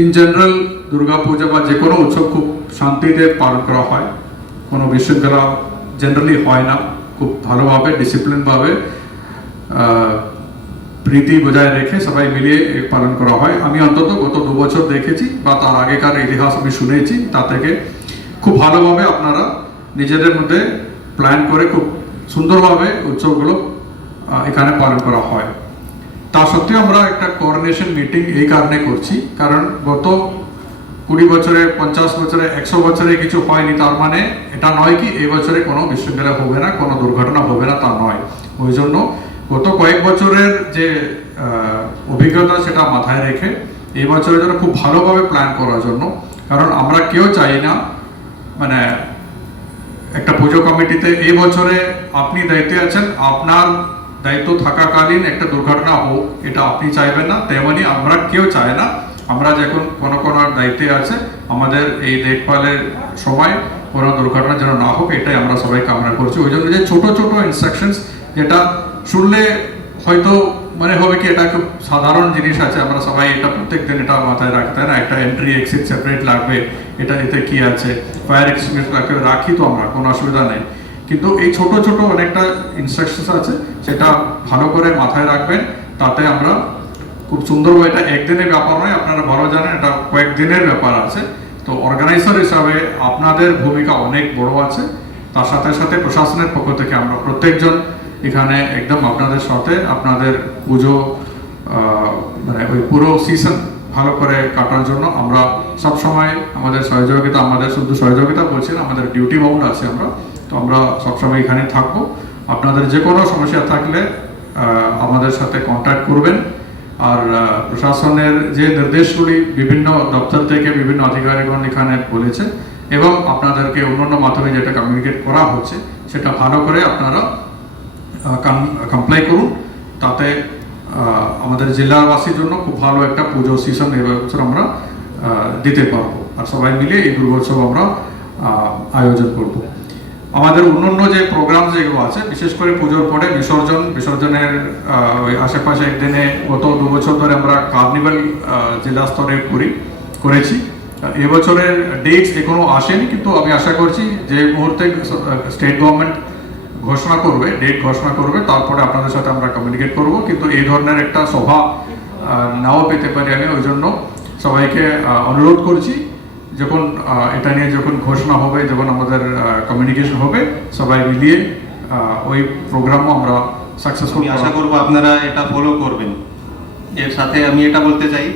In general Durga পূজা বা যে কোনো উৎসব খুব শান্তিতে পালন করা হয়। কোনো বিশৃঙ্খলা জেনারেলি হয় না। খুব ভালোভাবে ডিসিপ্লিনভাবে প্রীতি বজায় রেখে সবাই মিলিয়ে পালন করা হয়। আমি অন্তত গত দু বছর দেখেছি বা তার আগেকার ইতিহাস আমি শুনেছি, তা থেকে খুব ভালোভাবে আপনারা নিজেদের মধ্যে প্ল্যান করে খুব সুন্দরভাবে উৎসবগুলো এখানে পালন করা হয়। তা সত্ত্বেও আমরা একটা কোঅর্ডিনেশন মিটিং এই কারণে করছি। কারণ গত কুড়ি বছরে, পঞ্চাশ বছরে, একশো বছরে কিছু হয়নি। তার মানে এটা নয় কি, এই বছরে কোনো বিশৃঙ্খলা হবে না, কোনো দুর্ঘটনা হবে না, তা নয়। ওই জন্য গত কয়েক বছরের যে অভিজ্ঞতা সেটা মাথায় রেখে এই বছরের জন্য খুব ভালোভাবে প্ল্যান করার জন্য। কারণ আমরা কেউ চাই না মানে একটা পুজো কমিটিতে এই বছরে আপনি দায়িত্বে আছেন, আপনার দায়িত্ব থাকাকালীন একটা দুর্ঘটনা হোক, এটা আপনি চাইবেন না, তেমনি আমরা কেউ চায় না। আমরা যখন কোনো কোনো দায়িত্বে আছে, আমাদের এই দেখভালের সময় কোনো দুর্ঘটনা যেন না হোক, এটাই আমরা সবাই কামনা করছি। ওই জন্য যে ছোট ছোট ইনস্ট্রাকশনস যেটা শুনলে হয়তো মনে হবে কি এটা খুব সাধারণ জিনিস আছে, আমরা সবাই এটা প্রত্যেক দিন এটা মাথায় রাখতে না, একটা এন্ট্রি এক্সিট সেপারেট লাগবে, এটা এতে কি আছে? ফায়ার এক্সিট রাখতে রাখি তো আমরা, কোনো অসুবিধা নেই। কিন্তু এই ছোট ছোট অনেকটা ইনস্ট্রাকশনস আছে, সেটা ভালো করে মাথায় রাখবেন। তাতে আমরা খুব সুন্দরভাবে এটা একদিনের ব্যাপার নয়, আপনারা ভালো জানেন এটা কয়েকদিনের ব্যাপার আছে। তো অর্গানাইজার হিসাবে আপনাদের ভূমিকা অনেক বড় আছে। তার সাথে সাথে প্রশাসনের পক্ষ থেকে আমরা প্রত্যেকজন এখানে একদম আপনাদের সাথে আপনাদের পুজো মানে ওই পুরো সিজন ভালো করে কাটার জন্য আমরা সব সময় আমাদের সহযোগিতা, আমাদের শুধু সহযোগিতা বলছি না, আমাদের ডিউটি বাউন্ড আছে আমরা। তো আমরা সবসময় এখানে থাকব। আপনাদের যে কোনো সমস্যা থাকলে আমাদের সাথে কন্ট্যাক্ট করবেন। আর প্রশাসনের যে নির্দেশগুলি বিভিন্ন দপ্তর থেকে বিভিন্ন আধিকারিকগণ এখানে বলেছে, এবং আপনাদেরকে অন্যান্য মাধ্যমে যেটা কমিউনিকেট করা হচ্ছে, সেটা ভালো করে আপনারা কমপ্লাই করুন। তাতে আমাদের জেলাবাসীর জন্য খুব ভালো একটা পুজো সিজন এবছর আমরা দিতে পারব। আর সবাই মিলে এই দুর্গোৎসব আমরা আয়োজন করব। আমাদের অন্যান্য যে প্রোগ্রাম যেগুলো আছে, বিশেষ করে পুজোর পরে বিসর্জন, বিসর্জনের ওই আশেপাশে একদিনে গত দু বছর ধরে আমরা কার্নিভাল জেলা স্তরে করি, করেছি। এবছরের ডেটস এখনও আসেনি, কিন্তু আমি আশা করছি যে মুহূর্তে স্টেট গভর্নমেন্ট ঘোষণা করবে ডেট ঘোষণা করবে, তারপরে আপনাদের সাথে আমরা কমিউনিকেট করব। কিন্তু এই ধরনের একটা সভা নাও পেতে পারি আমি, ওই জন্য সবাইকে অনুরোধ করছি। যখন এটা নিয়ে যখন ঘোষণা হবে, যখন আমাদের কমিউনিকেশন হবে, সবাই মিলিয়ে ওই প্রোগ্রামও আমরা সাকসেসফুল আশা করব আপনারা এটা ফলো করবেন। এর সাথে আমি এটা বলতে চাই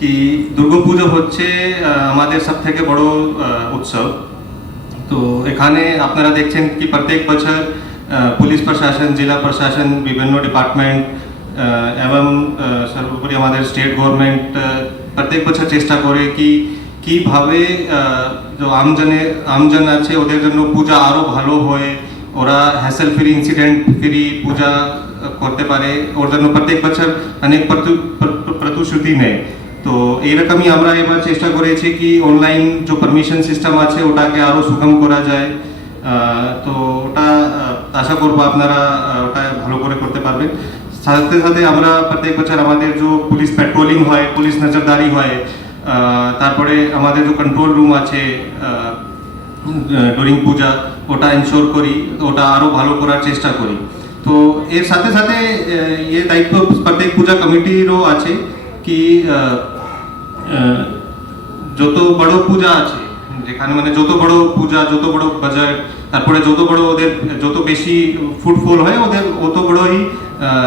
কি দুর্গাপুজো হচ্ছে আমাদের সব থেকে বড় উৎসব। তো এখানে আপনারা দেখছেন কি, প্রত্যেক বছর পুলিশ প্রশাসন, জেলা প্রশাসন, বিভিন্ন ডিপার্টমেন্ট এবং সর্বোপরি আমাদের স্টেট গভর্নমেন্ট প্রত্যেক বছর চেষ্টা করে কি কীভাবে আহ, যে আমজনে আমজন আছে ওদের জন্য পূজা আরও ভালো হয় ওরা hassle free incident free puja ah, করতে পারে ওর জন্য প্রত্যেক বছর অনেক প্রতু- প্র- প্রতিশ্রুতি নেয়। তো এইরকমই আমরা এবার চেষ্টা করেছি কি অনলাইন যে পারমিশন সিস্টেম আছে ওটাকে আরও সুগম করা যায়। আহ, তো ওটা আহ, আশা করব আপনারা আহ, ওটা ভালো করে করতে পারবেন। সাথে সাথে আমরা প্রত্যেক বছর আমাদের যে পুলিশ পেট্রোলিং হয় পুলিশ নজরদারি হয় আহ, তারপরে আমাদের যে কন্ট্রোল রুম আছে ডুরিং পূজা, ওটা এনশোর করি, ওটা আরও ভালো করার চেষ্টা করি। তো এর সাথে সাথে এ দায়িত্ব প্রত্যেক পূজা কমিটিরও আছে কি যত বড় পূজা আছে, যেখানে মানে যত বড় পূজা, যত বড় বাজার, তারপরে যত বড় ওদের, যত বেশি ফুটফল হয় ওদের, অত বড়ই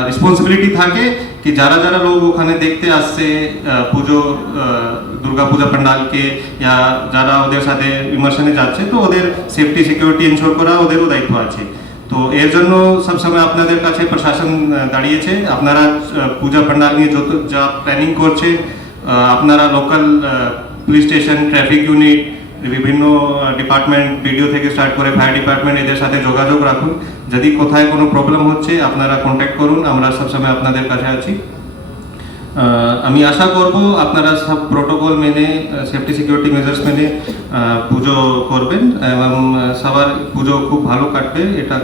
রেসপন্সিবিলিটি থাকে কি যারা যারা লোক ওখানে দেখতে আসছে পুজো আহ, দুর্গা পূজা প্যান্ডালকে ইয়া যারা ওদের সাথে ইমার্শনে যাচ্ছে তো ওদের সেফটি সিকিউরিটি এনশোর করা ওদেরও দায়িত্ব আছে। তো এর জন্য সবসময় আপনাদের কাছে প্রশাসন দাঁড়িয়েছে। আপনারা পূজা প্যান্ডাল নিয়ে যত যা প্ল্যানিং করছে আপনারা local police station traffic unit বিভিন্ন ডিপার্টমেন্ট বিডিও থেকে স্টার্ট করে ফায়ার ডিপার্টমেন্ট এদের সাথে যোগাযোগ রাখুন। যদি কোথায় কোনো প্রবলেম হচ্ছে, আপনারা কন্ট্যাক্ট করুন, আমরা সবসময় আপনাদের কাছে আছি। আমি আশা করব আপনারা সব প্রোটোকল মেনে সেফটি সিকিউরিটি মেজার্স মেনে পুজো করবেন, এবং সবার পুজো খুব ভালো কাটবে, এটা